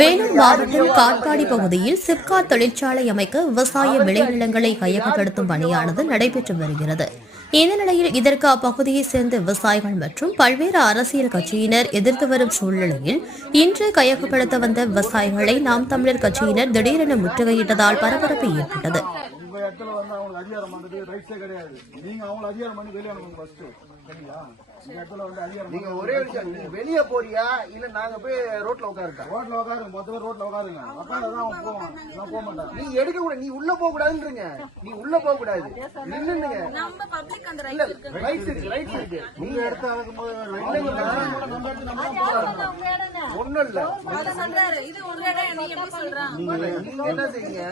வேலூர் மாவட்டம் காட்பாடி பகுதியில் சிப்காட் தொழிற்சாலை அமைக்க விவசாய விளைநிலங்களை கையகப்படுத்தும் பணியானது நடைபெற்று வருகிறது. இந்த நிலையில் இதற்கு அப்பகுதியைச் சேர்ந்த விவசாயிகள் மற்றும் பல்வேறு அரசியல் கட்சியினர் எதிர்த்து வரும் சூழ்நிலையில் இன்று கையகப்படுத்த வந்த விவசாயிகளை நாம் தமிழர் கட்சியினர் திடீரென முற்றுகையிட்டதால் பரபரப்பு ஏற்பட்டது. இடத்துல வந்து அவங்களுக்கு அதிகாரம் பண்றது ரைட்ஸே கிடையாது. நீங்க அவங்களை அதிகாரம் பண்ணி வெளியே அனுப்புங்க ஃபர்ஸ்ட் சரிங்களா? இந்த இடத்துல வந்து அதிகாரம் நீங்க ஒரே விஷயம் நீங்க வெளியே போறியா? இல்ல நாங்க போய் ரோட்ல உட்காருட்டா ரோட்ல உட்காருங்க. மொத்த பேர் ரோட்ல உட்காருங்க. உட்காந்துதான் அவன் போவான் நான் போக மாட்டான் நீ எடுக்க கூட நீ உள்ள போக கூடாதுன்றீங்க. நீ உள்ள போக கூடாது. நின்னுங்க நம்ம பப்ளிக் அந்த இல்ல ரைட் இருக்கு. ரைட்ஸ் இருக்கு ரைட்ஸ் இருக்கு. நீங்க எடுத்து அளக்கும் போது அத எப்படி சொல்றான் நீங்க என்ன செய்யுங்க?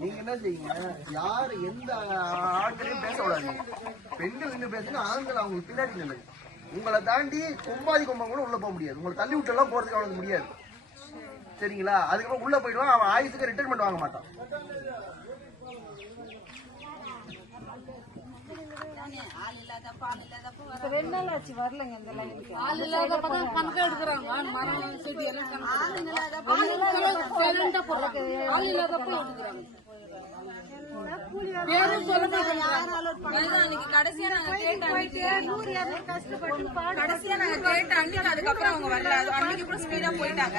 நீங்க என்ன செய்யுங்க? யாரு எந்த ஆட்களையும் பேச விடாதீங்க பெண்கள் நின்று பேசுங்க ஆண்கள் அவங்களுக்கு பின்னாடி நில்லுங்க. உங்களை தாண்டி கொம்பாதி கொம்பம் கூட உள்ள போக முடியாது. உங்களை தள்ளி விட்டு எல்லாம் போறதுக்கு அவனுக்கு முடியாது. சரிங்களா? அதுக்கப்புறம் உள்ள போயிடுவான். அவன் ஆயுசுக்கு ரிட்டர்மெண்ட் வாங்க மாட்டான். ஆள் இல்லாதப்ப வரலங்க இந்த லைனுக்கு ஆள் இல்லாத பக்கம் கணக்கு எடுக்கிறாங்க மரம் செடி எல்லாம் கணக்கு ஆள் இல்லாதப்ப சைலண்டா கடைசியா நாங்க கேட்ட அன்னைக்கு அதுக்கப்புறம் அவங்க வரல. அன்னைக்கு கூட ஸ்பீடா போயிட்டாங்க.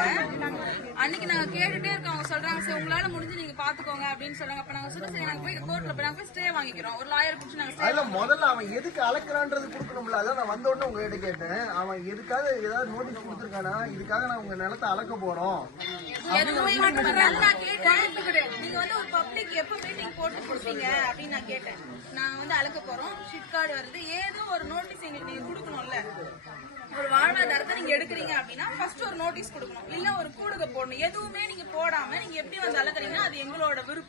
அன்னைக்கு நாங்க கேட்டுட்டே இருக்கோம். அவங்க சொல்றாங்க சரி உங்களால முடிஞ்சு நீங்க பாத்துக்கோங்க அப்படின்னு சொல்றாங்க. அப்ப நாங்க சொல்லி சரி நாங்க போய் கோர்ட்ல போய் நாங்க ஸ்டே வாங்கிக்கிறோம். ஒரு லாயர் பிடிச்சி நாங்க அதுல முதல்ல அவன் எதுக்கு அளக்குறான்றது கொடுக்கணும்ல? அதான் நான் வந்த உடனே உங்ககிட்ட கேட்டேன். அவன் எதுக்காக ஏதாவது நோட்டீஸ் கொடுத்துருக்கானா? இதுக்காக நான் உங்க நிலத்தை அளக்க போறோம். நீங்க வந்து ஒரு பப்ளிக் எப்ப மீட்டிங் போட்டு கொடுப்பீங்க அப்படின்னு நான் கேட்டேன். நான் வந்து அழுக்க போறோம். ஷிட் கார்டு வருது. ஏதோ ஒரு நோட்டீஸ் எங்களுக்கு நீங்க கொடுக்கணும்ல. ஒரு வாழ்வாதாரத்தை நீங்க எடுக்கிறீங்க அப்படின்னா ஃபர்ஸ்ட் ஒரு நோட்டீஸ் கொடுக்கணும். இல்ல ஒரு கூடுக போடணும். எதுவுமே நீங்க போடாம நீங்க எப்படி வந்து அழுக்கிறீங்கன்னா அது எங்களோட விருப்பம்.